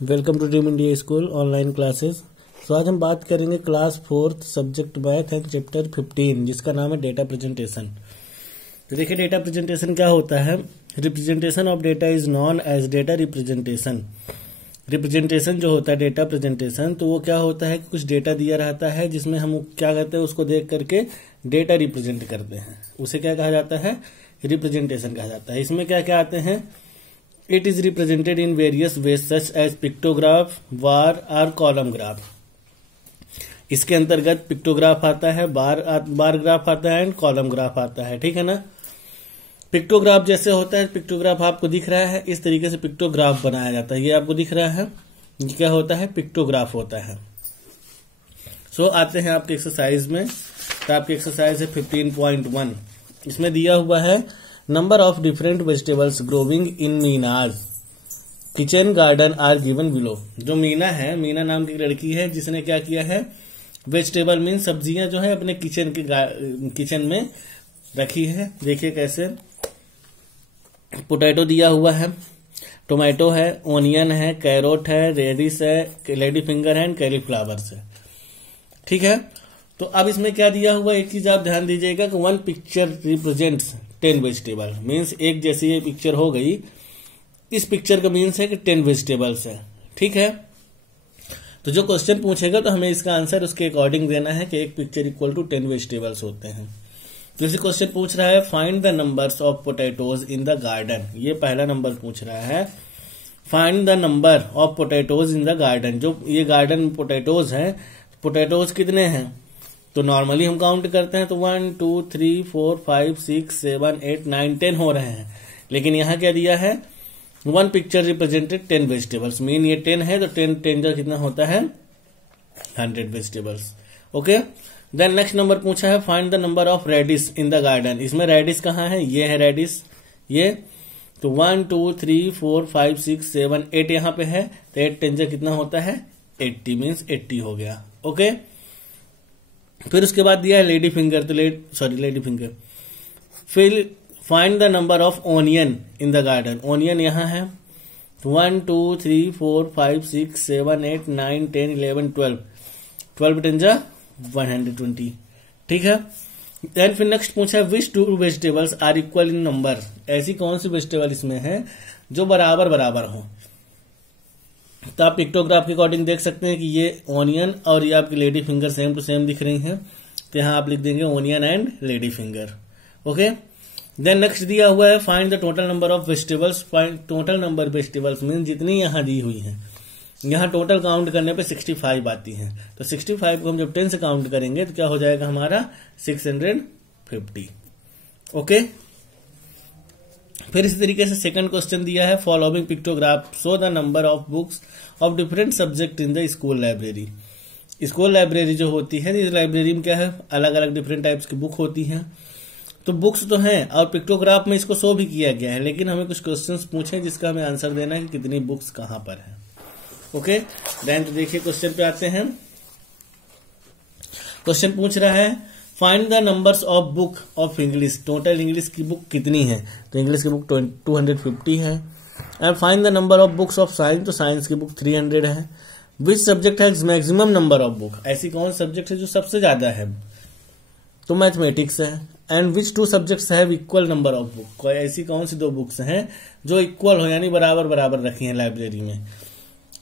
Welcome to dream India school online classes. तो आज हम बात करेंगे class 4 subject math and chapter 15 जिसका नाम है डेटा प्रेजेंटेशन। तो देखिए डेटा प्रेजेंटेशन क्या होता है। Representation of data is known as data representation. Representation जो होता है डेटा प्रेजेंटेशन, तो वो क्या होता है कि कुछ डेटा दिया रहता है जिसमें हम क्या करते हैं, उसको देख करके डेटा रिप्रेजेंट करते हैं। उसे क्या कहा जाता है, रिप्रेजेंटेशन कहा जाता है। इसमें क्या क्या आते हैं, it is represented in various ways such as pictograph, bar और column graph। इसके अंतर्गत पिक्टोग्राफ आता है, बार ग्राफ आता है एंड कॉलम ग्राफ आता है। ठीक है ना। पिक्टोग्राफ जैसे होता है, पिक्टोग्राफ आपको दिख रहा है, इस तरीके से पिक्टोग्राफ बनाया जाता है। ये आपको दिख रहा है, ये क्या होता है, पिक्टोग्राफ होता है। सो आते हैं आपके एक्सरसाइज में। तो आपकी एक्सरसाइज है 15.1। इसमें दिया हुआ है number of different vegetables growing in Meena's kitchen garden are given below. जो मीना है, मीना नाम की लड़की है जिसने क्या किया है, वेजिटेबल मीन सब्जियां जो है अपने किचन में रखी है। देखिए कैसे, पोटैटो दिया हुआ है, टोमेटो है, ओनियन है, कैरोट है, रेडिस है, लेडी फिंगर है, कैलीफ्लावर्स है। ठीक है। तो अब इसमें क्या दिया हुआ, एक चीज आप ध्यान दीजिएगा कि one picture represents 10 vegetable. Means एक जैसी ये पिक्चर हो गई, इस पिक्चर का मीन्स है कि 10 वेजिटेबल्स है। ठीक है। तो जो क्वेश्चन पूछेगा तो हमें इसका आंसर उसके अकॉर्डिंग देना है कि एक पिक्चर इक्वल टू 10 वेजिटेबल्स होते हैं। तो इसी क्वेश्चन पूछ रहा है find the numbers of potatoes in the garden. ये पहला नंबर पूछ रहा है, find the number of potatoes in the garden. जो ये गार्डन में पोटैटोज है, पोटैटोज कितने हैं, तो नॉर्मली हम काउंट करते हैं तो 1 2 3 4 5 6 7 8 9 10 हो रहे हैं। लेकिन यहाँ क्या दिया है, one picture represented 10 vegetables. Mean ये 10 है तो 10 का कितना होता है, 100 vegetables. Okay. Then next number पूछा है find the number of radish in the garden. इसमें रेडिस कहाँ है, ये है रेडिस, ये तो 1 2 3 4 5 6 7 8 यहाँ पे है, तो 8 10 कितना होता है, 80 मीन्स 80 हो गया। ओके। फिर उसके बाद दिया है लेडी फिंगर, तो लेडी फिंगर। फिर find the number of onion in the garden. Onion यहाँ है 1 2 3 4 5 6 7 8 9 10 11 12 12 10 जा 120। ठीक है। देन फिर नेक्स्ट पूछा है which two vegetables are equal in number. ऐसी कौन सी वेजिटेबल इसमें है जो बराबर बराबर हो। तो आप पिक्टोग्राफ के अकॉर्डिंग देख सकते हैं कि ये ओनियन और ये आपकी lady finger same to same दिख रही हैं। तो यहां आप लिख देंगे onion and lady finger. Okay. Then next दिया हुआ है find the total number of vegetables. Total number vegetables mean जितनी यहां दी हुई हैं, यहां टोटल काउंट करने पे 65 आती हैं। तो 65 को हम जब 10 से काउंट करेंगे तो क्या हो जाएगा हमारा 650। ओके। फिर इसी तरीके से सेकंड क्वेश्चन दिया है following pictograph show the number of books of different subject in the school library. School library जो होती है, इस लाइब्रेरी में क्या है, अलग अलग डिफरेंट टाइप्स की बुक होती हैं। तो बुक्स तो हैं और पिक्टोग्राफ में इसको शो भी किया गया है, लेकिन हमें कुछ क्वेश्चंस पूछे जिसका हमें आंसर देना है कि कितनी बुक्स कहां पर है। ओके। देन तो देखिए क्वेश्चन पे आते हैं। क्वेश्चन पूछ रहा है find the numbers of book of English. Total English की बुक कितनी है, तो इंग्लिश की बुक 250 है। And find the number of books of science. तो साइंस की बुक 300 है। Which subject has maximum number of book. ऐसी कौन सब्जेक्ट है जो सबसे ज्यादा है, तो मैथमेटिक्स है। And which two subjects have equal number of book. ऐसी कौन सी दो बुक्स हैं जो इक्वल हो, यानी बराबर बराबर रखी हैं लाइब्रेरी में,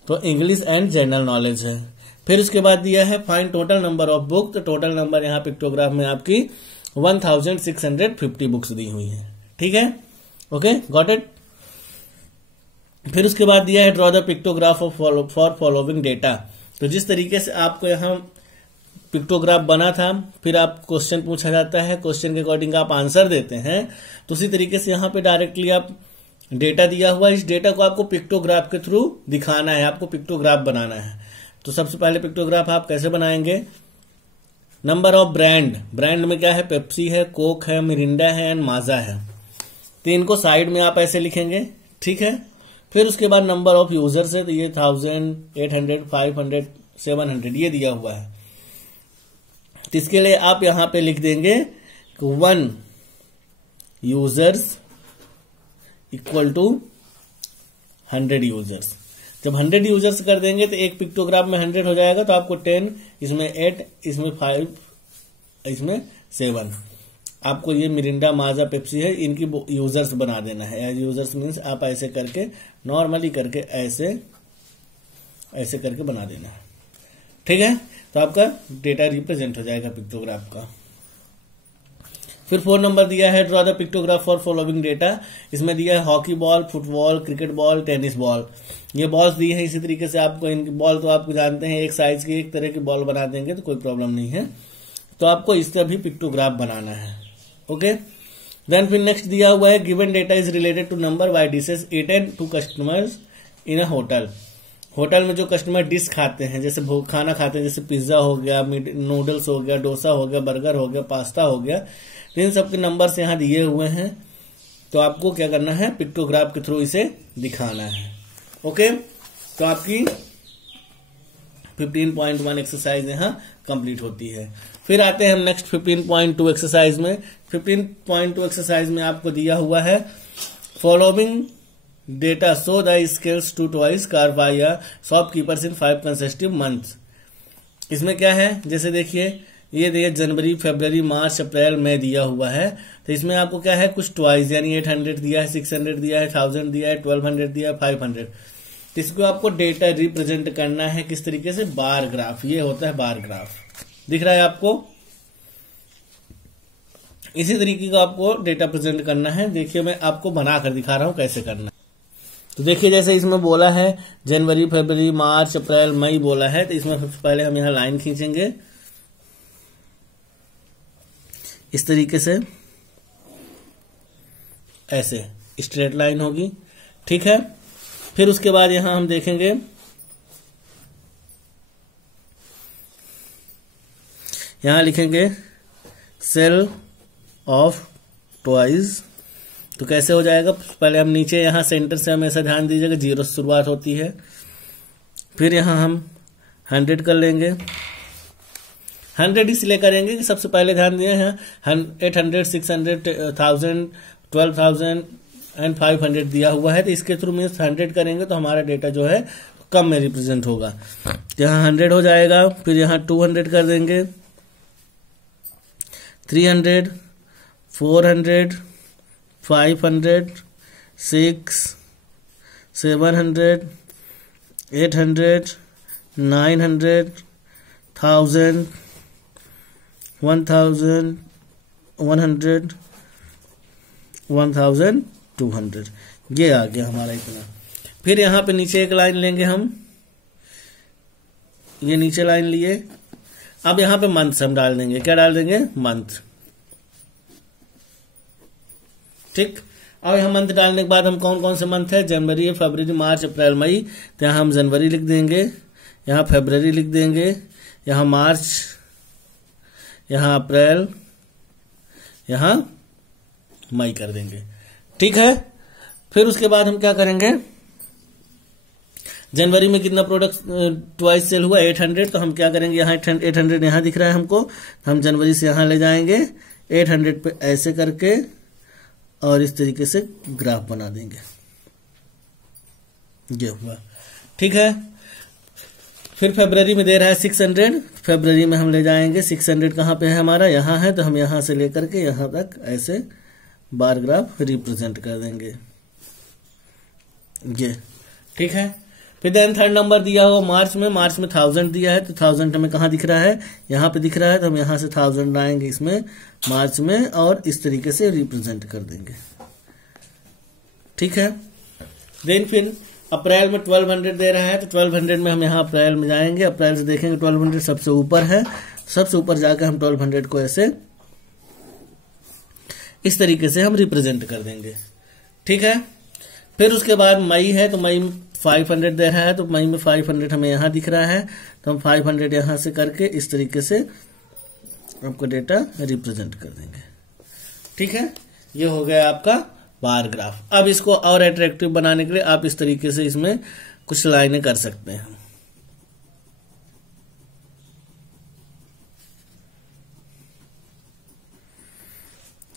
तो इंग्लिश एंड जनरल नॉलेज है। फिर उसके बाद दिया है find total number of book. तो टोटल नंबर यहाँ पिक्टोग्राफ में आपकी 1650 बुक्स दी हुई है। ठीक है। Okay, got it. फिर उसके बाद दिया है draw the pictograph for following data. तो जिस तरीके से आपको यहाँ पिक्टोग्राफ बना था, फिर आप क्वेश्चन पूछा जाता है, क्वेश्चन के अकॉर्डिंग आप आंसर देते हैं, तो उसी तरीके से यहाँ पे डायरेक्टली आप डेटा दिया हुआ है, इस डेटा को आपको पिक्टोग्राफ के थ्रू दिखाना है, आपको पिक्टोग्राफ बनाना है। तो सबसे पहले पिक्टोग्राफ आप कैसे बनाएंगे, नंबर ऑफ ब्रांड। ब्रांड में क्या है, पेप्सी है, कोक है, मिरिंडा है एंड माजा है। तो इनको साइड में आप ऐसे लिखेंगे। ठीक है। फिर उसके बाद नंबर ऑफ यूजर्स है, तो ये 1000 800 500 700 ये दिया हुआ है। तो इसके लिए आप यहां पे लिख देंगे 1 यूजर्स इक्वल टू 100 यूजर्स। जब 100 यूजर्स कर देंगे तो एक पिक्टोग्राफ में 100 हो जाएगा, तो आपको 10, इसमें 8, इसमें 5, इसमें 7 आपको ये मिरिंडा, माजा, पेप्सी है, इनकी यूजर्स बना देना है। एज यूजर्स मीन्स आप ऐसे करके नॉर्मली करके ऐसे करके बना देना है। ठीक है, तो आपका डेटा रिप्रेजेंट हो जाएगा पिक्टोग्राफ का। फिर 4 नंबर दिया है draw the pictograph for following data. इसमें दिया है hockey ball, football, cricket ball, tennis ball. ये बॉल्स दी है। इसी तरीके से आपको इनकी बॉल तो आपको जानते हैं एक साइज की एक तरह की बॉल बना देंगे तो कोई प्रॉब्लम नहीं है। तो आपको इससे भी पिक्टोग्राफ बनाना है। ओके, देन फिर नेक्स्ट दिया हुआ है given data is related to number y dishes eaten to customers in a hotel. Hotel में जो कस्टमर डिश खाते हैं, जैसे खाना खाते हैं, जैसे पिज्जा हो गया, नूडल्स हो गया, डोसा हो गया, बर्गर हो गया, पास्ता हो गया, इन सबके नंबर्स यहाँ दिए हुए हैं। तो आपको क्या करना है, पिक्टोग्राफ के थ्रू इसे दिखाना है। ओके, तो आपकी 15.1 एक्सरसाइज यहाँ कंप्लीट होती है। फिर आते हैं हम नेक्स्ट 15.2 एक्सरसाइज में। 15.2 एक्सरसाइज में आपको दिया हुआ है following data show the sales to toys car by a shopkeepers in 5 consecutive months. इसमें क्या है, जैसे देखिए ये दिया जनवरी, फरवरी, मार्च, अप्रैल, मई दिया हुआ है। तो इसमें आपको क्या है, कुछ टॉयज यानी 800 दिया है, 600 दिया है, 1000 दिया है, 1200 दिया है, 500। इसको आपको डेटा रिप्रेजेंट करना है किस तरीके से, बार ग्राफ। ये होता है बार ग्राफ, दिख रहा है आपको। इसी तरीके का आपको डेटा प्रेजेंट करना है। देखिए मैं आपको बनाकर दिखा रहा हूं कैसे करना है। तो देखिए जैसे इसमें बोला है जनवरी, फरवरी, मार्च, अप्रैल, मई बोला है, तो इसमें सबसे पहले हम यहां लाइन खींचेंगे इस तरीके से, ऐसे स्ट्रेट लाइन होगी। ठीक है, फिर उसके बाद यहां हम देखेंगे यहां लिखेंगे सेल ऑफ टॉयज। तो कैसे हो जाएगा, पहले हम नीचे यहां सेंटर से हमेशा ध्यान दीजिएगा 0 से शुरुआत होती है। फिर यहां हम 100 कर लेंगे। 100 इसलिए करेंगे कि सबसे पहले ध्यान दिए हैं 800, 600, 1000, 12,000 एंड 500 दिया हुआ है। तो इसके थ्रू मीन्स 100 करेंगे तो हमारा डेटा जो है कम में रिप्रेजेंट होगा। यहाँ 100 हो जाएगा। फिर यहाँ 200 कर देंगे, 300, 400, 500, 600, 700, 800, 900, 1000, 1100, 1200, ये आ गया हमारा इतना। फिर यहां पे नीचे एक लाइन लेंगे हम, ये नीचे लाइन लिए। अब यहां पे मंथ हम डाल देंगे, क्या डाल देंगे, मंथ। ठीक, अब यहां मंथ डालने के बाद हम कौन कौन से मंथ है, जनवरी, फरवरी, मार्च, अप्रैल, मई। तो यहां हम जनवरी लिख देंगे, यहां फरवरी लिख देंगे, यहां मार्च, यहां अप्रैल, यहां मई कर देंगे। ठीक है, फिर उसके बाद हम क्या करेंगे, जनवरी में कितना प्रोडक्ट ट्वाइस सेल हुआ, 800। तो हम क्या करेंगे, यहाँ 800 यहाँ दिख रहा है हमको, हम जनवरी से यहाँ ले जाएंगे 800 पे ऐसे करके और इस तरीके से ग्राफ बना देंगे। ये हुआ। ठीक है, फिर फरवरी में दे रहा है 600, फरवरी में हम ले जाएंगे 600 कहाँ पे है हमारा, यहाँ है। तो हम यहाँ से लेकर के यहाँ तक ऐसे बार ग्राफ रिप्रेजेंट कर देंगे ये। ठीक है, फिर देन 3rd नंबर दिया हुआ मार्च में 1000 दिया है। तो 1000 हमें कहाँ दिख रहा है, यहाँ पे दिख रहा है। तो हम यहाँ से 1000 लाएंगे इसमें मार्च में और इस तरीके से रिप्रेजेंट कर देंगे। ठीक है, देन फिर अप्रैल में 1200 दे रहा है। तो 1200 में हम यहाँ अप्रैल में जाएंगे, अप्रैल से देखेंगे 1200 सबसे ऊपर है, सबसे ऊपर जाकर हम 1200 को ऐसे इस तरीके से हम रिप्रेजेंट कर देंगे। ठीक है, फिर उसके बाद मई है। तो मई में 500 दे रहा है। तो मई में 500 हमें यहाँ दिख रहा है। तो हम 500 यहाँ से करके इस तरीके से आपको डेटा रिप्रेजेंट कर देंगे। ठीक है, ये हो गया आपका बार ग्राफ। अब इसको और अट्रैक्टिव बनाने के लिए आप इस तरीके से इसमें कुछ लाइनें कर सकते हैं।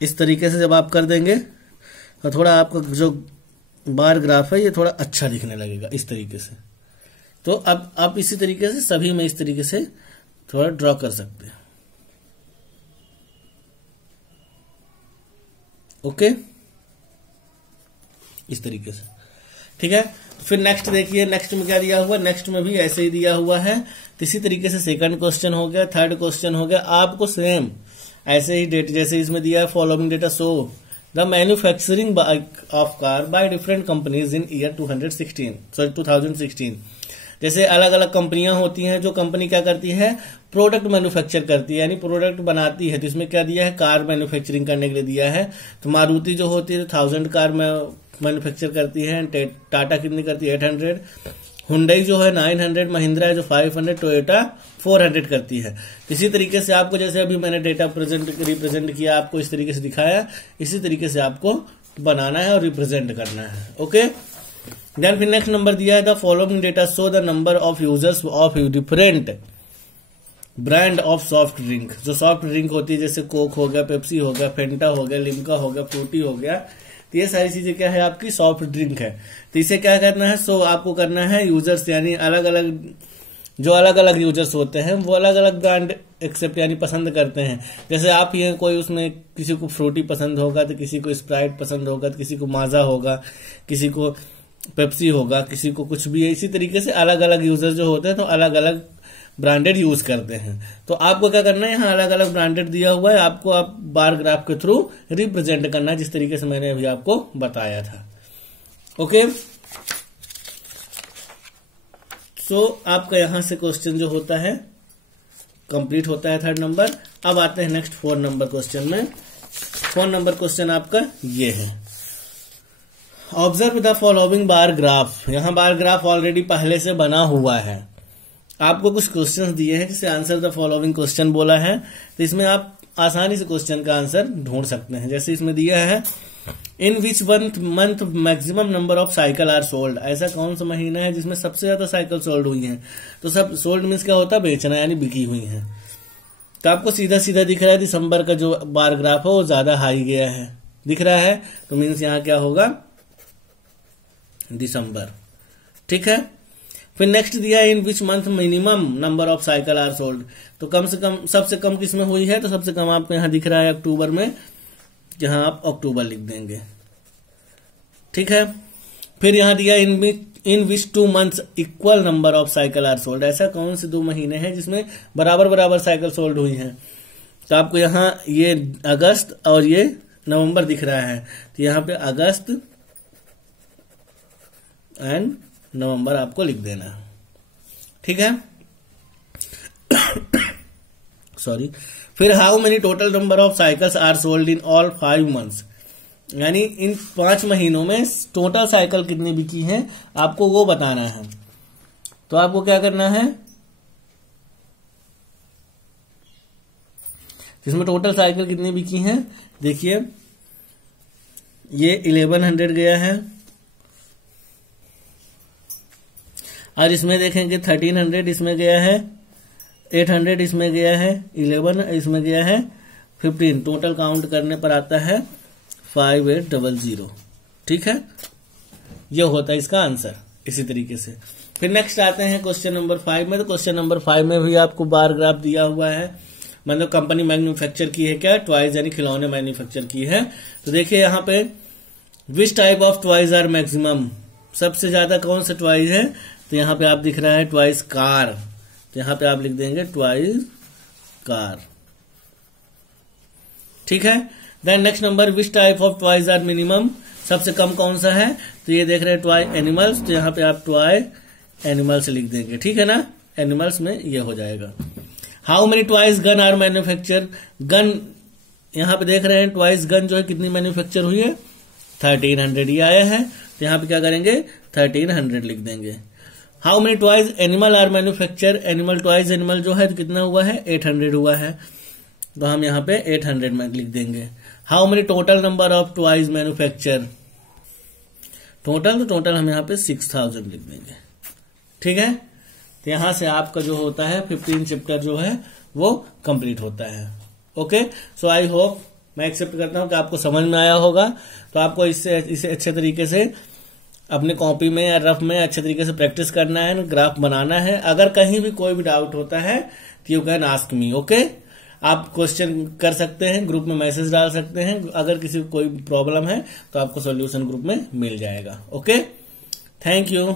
इस तरीके से जब आप कर देंगे तो थोड़ा आपका जो बार ग्राफ है ये थोड़ा अच्छा दिखने लगेगा इस तरीके से। तो अब आप इसी तरीके से सभी में इस तरीके से थोड़ा ड्रॉ कर सकते हैं। ओके, इस तरीके से, ठीक है। फिर नेक्स्ट देखिए, नेक्स्ट में क्या दिया हुआ, नेक्स्ट में भी ऐसे ही दिया हुआ है। तो इसी तरीके से सेकंड क्वेश्चन हो गया, थर्ड क्वेश्चन हो गया। आपको सेम ऐसे ही डेट जैसे इसमें दिया है, following data show the manufacturing of car by different companies in year 2016। जैसे अलग अलग कंपनियां होती हैं, जो कंपनी क्या करती है, प्रोडक्ट मैन्युफैक्चर करती है, यानी प्रोडक्ट बनाती है। तो इसमें क्या दिया है, कार मैन्युफैक्चरिंग करने के लिए दिया है। तो मारुति जो होती है 1000 कार मैन्युफैक्चर करती है, टाटा कितनी करती है 800, हुंडई जो है 900, महिंद्रा है जो 500, टोयोटा 400 करती है। इसी तरीके से आपको, जैसे अभी मैंने डेटा रिप्रेजेंट किया, आपको इस तरीके से दिखाया, इसी तरीके से आपको बनाना है और रिप्रेजेंट करना है। ओके, देन फिर नेक्स्ट नंबर दिया है, the following data show the number of users of different brand of soft drink. जो सॉफ्ट ड्रिंक होती है, जैसे कोक हो गया, पेप्सी हो गया, फेंटा हो गया, लिम्का हो गया, फ्रूटी हो गया, तो ये सारी चीजें क्या है, आपकी सॉफ्ट ड्रिंक है। तो इसे क्या करना है, सो आपको करना है यूजर्स, यानी अलग अलग जो अलग अलग यूजर्स होते हैं वो अलग अलग ब्रांड एक्सेप्ट यानी पसंद करते हैं। जैसे आप ये कोई उसमें किसी को फ्रूटी पसंद होगा, तो किसी को स्प्राइट पसंद होगा, तो किसी को माजा होगा, किसी को पेप्सी होगा, किसी को कुछ भी है। इसी तरीके से अलग अलग यूजर जो होते हैं तो अलग अलग ब्रांडेड यूज करते हैं। तो आपको क्या करना है, यहाँ अलग अलग ब्रांडेड दिया हुआ है, आपको आप बार ग्राफ के थ्रू रिप्रेजेंट करना है, जिस तरीके से मैंने अभी आपको बताया था। ओके, सो आपका यहां से क्वेश्चन जो होता है कंप्लीट होता है, थर्ड नंबर। अब आते हैं नेक्स्ट 4 नंबर क्वेश्चन में। 4 नंबर क्वेश्चन आपका ये है, observe the following bar graph. यहां बार ग्राफ ऑलरेडी पहले से बना हुआ है, आपको कुछ क्वेश्चंस दिए हैं जिसे आंसर द फॉलोइंग क्वेश्चन बोला है। तो इसमें आप आसानी से क्वेश्चन का आंसर ढूंढ सकते हैं। जैसे इसमें दिया है, in which month maximum number of cycle are sold. ऐसा कौन सा महीना है जिसमें सबसे ज्यादा साइकिल सोल्ड हुई हैं। तो सब सोल्ड मीन्स क्या होता है, बेचना, यानी बिकी हुई है। तो आपको सीधा सीधा दिख रहा है, दिसंबर का जो बार ग्राफ है वो ज्यादा हाई गया है, दिख रहा है। तो मीन्स यहां क्या होगा, दिसंबर, ठीक है। फिर नेक्स्ट दिया है, in which month minimum number of cycle are sold. तो कम से कम, सबसे कम किसमें हुई है, तो सबसे कम आपको यहां दिख रहा है अक्टूबर में, जहां आप अक्टूबर लिख देंगे, ठीक है। फिर यहां दिया, in which 2 months equal number of cycle are sold. ऐसा कौन से 2 महीने हैं जिसमें बराबर बराबर साइकिल सोल्ड हुई हैं। तो आपको यहां ये अगस्त और ये नवंबर दिख रहा है, तो यहां पे अगस्त एंड नवंबर आपको लिख देना है, ठीक है। सॉरी। फिर how many total number of cycles are sold in all 5 months. यानी इन 5 महीनों में टोटल साइकिल कितनी बिकी है, आपको वो बताना है। तो आपको क्या करना है, इसमें टोटल साइकिल कितनी बिकी है, देखिए ये 1100 गया है, और इसमें देखेंगे 1300 इसमें गया है, 800 इसमें गया है, 11 इसमें गया है, 15। टोटल काउंट करने पर आता है 5800, ठीक है। ये होता है इसका आंसर, इसी तरीके से। फिर नेक्स्ट आते हैं क्वेश्चन नंबर 5 में। तो क्वेश्चन नंबर 5 में भी आपको बार ग्राफ दिया हुआ है, मतलब कंपनी मैन्युफैक्चर की है क्या, टॉयज यानी खिलौने मैन्युफैक्चर की है। तो देखिए यहाँ पे, which type of toys are maximum, सबसे ज्यादा कौन सा टॉयज है। तो यहाँ पे आप दिख रहा है टॉयज कार, तो यहाँ पे आप लिख देंगे टॉयज कार, ठीक है। Then next number, which type of toys are minimum, सबसे कम कौन सा है। तो ये देख रहे हैं टॉय एनिमल्स, तो यहाँ पे आप टॉय एनिमल्स लिख देंगे, ठीक है ना, एनिमल्स में ये हो जाएगा। How many toys gun are manufacture, gun यहाँ पे देख रहे हैं टॉयज गन जो है कितनी मैन्युफैक्चर हुई है, 1300 ये आया है। तो यहाँ पे क्या करेंगे, 1300 लिख देंगे। How many toys animal are manufacture, animal toys animal जो है तो कितना हुआ है, 800 हुआ है, तो हम यहाँ पे 800 में लिख देंगे। How many total number of toys manufacture, total हम यहाँ पे 6000 लिख देंगे, ठीक है। तो यहां से आपका जो होता है 15 चैप्टर जो है वो कंप्लीट होता है। ओके, सो आई होप, मैं एक्सेप्ट करता हूं कि आपको समझ में आया होगा। तो आपको इसे अच्छे तरीके से अपने कॉपी में या रफ में अच्छे तरीके से प्रैक्टिस करना है, ग्राफ बनाना है। अगर कहीं भी कोई भी डाउट होता है तो you can ask me, okay. आप क्वेश्चन कर सकते हैं, ग्रुप में मैसेज डाल सकते हैं। अगर किसी को कोई प्रॉब्लम है तो आपको सॉल्यूशन ग्रुप में मिल जाएगा, ओके। Thank you.